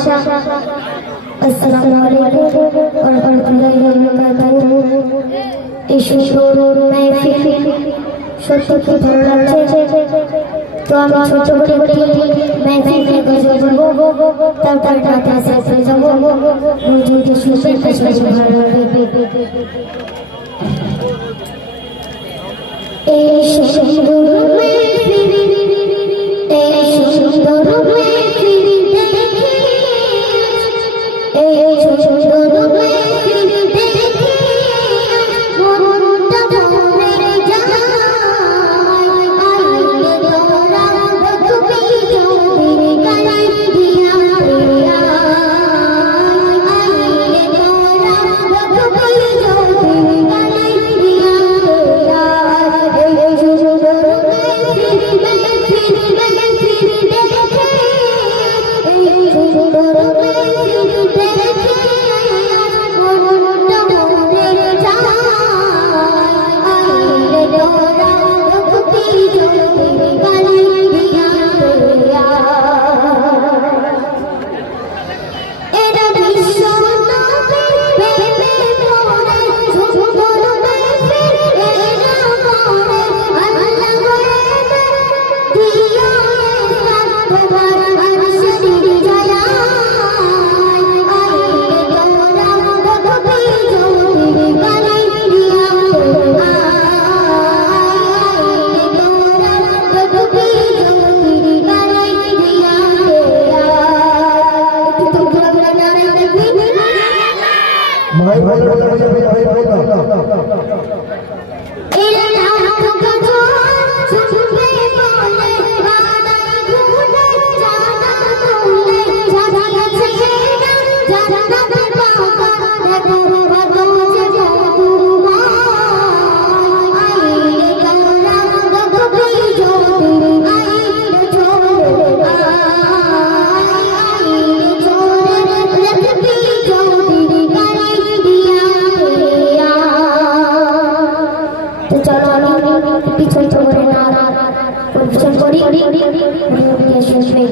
আসসালামু আলাইকুম ওয়া রাহমাতুল্লাহি ওয়া বারাকাতুহু। এই সুন্দর মাহফিল সত্যি খুব ভালো লাগছে। তো আমি ছোট ছোট মাহফিল থেকে গজল বলবো, তারপর টাটা শেষে যাব হুজুরকে শুনতে পাশাপাশি ভালো লাগবে। এই সুন্দর মাহফিল, এই সুন্দর মাহফিল দেখে, এই সুন্দর মাহফিল দেখে মনটা ভরে যায়। আইলে তোরা ভক্তি জোরে গালাই দিয়া, আইলে তোরা ভক্তি জোরে গালাই দিয়া। এই সুন্দর মাহফিল দেখে, এই সুন্দর মাহফিল দেখে মনটা ভরে যায়। আইলে তোরা ভক্তি জোরে গালাই দিয়া। এরা বিশ্ব নবীর প্রেমে পড়ে, সুন্দর মাহফিল এরা করে। আল্লাহ করে দিয়া তোমার আরশে দিয়া। আইলে তোরা ভক্তি জোরে গালাই দিয়া, আইলে তোরা ভক্তি জোরে গালাই দিয়া। একটু তোমরা নারে দেখবি ভাই ভাই এরা নাম গজল শুনবে বলে, বাদাই ঘুরে জানা তুলে, জানা ছেড়ে জানা বাবা দেখো বাবা যে তোমার। আইলে তোরা ভক্তি জোরে, আইলে জোরে, আইলে জোরে ভক্তি জোরে গালাই দিয়া। তো চলো পিছন করে না পিছন করি শুনবে।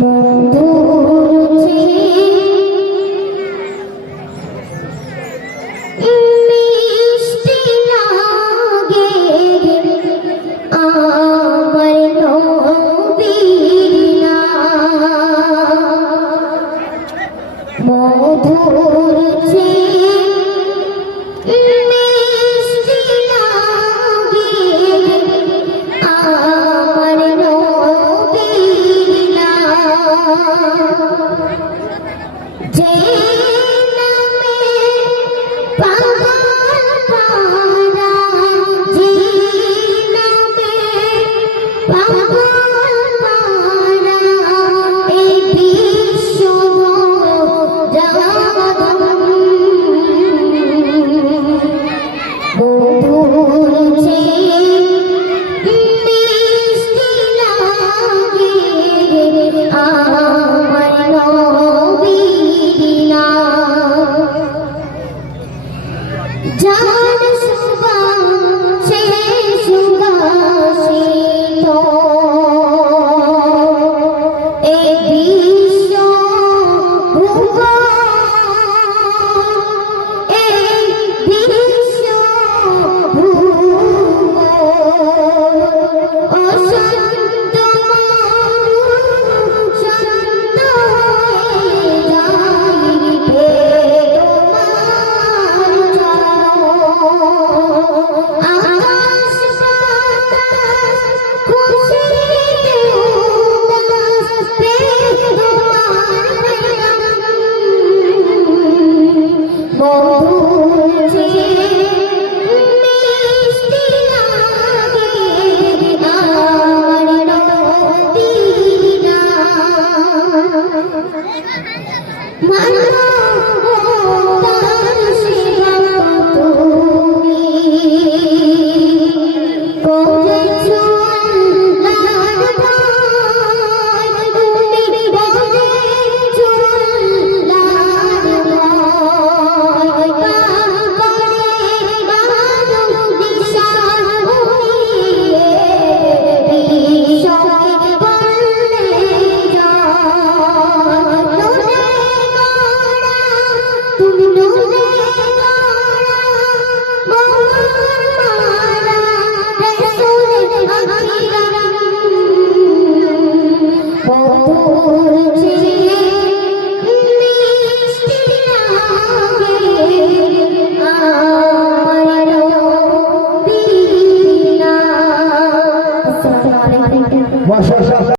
মধুর মিষ্টি লাগে আমার নবীর নাম। মধুর মিষ্টি লাগে আমার নবীর নাম। যে নামে পাগল পারা, যে নামে পাগল পারা, এই বিশ্ব জাগরণ। মধুর মিষ্টি লাগে আমার নবীর নাম। জান সুবাস সে সুবাসিত, এই বিশ্ব ভুবন, এই বিশ্ব ভুবন অশান্ত শান্ত হয়ে যাইবে তোমার চরণ। আকাশ বাতাস খুশিতে উল্লাস প্রেম তোমার প্রেম। মধুর মিষ্টি লাগে আমার নবীর নাম।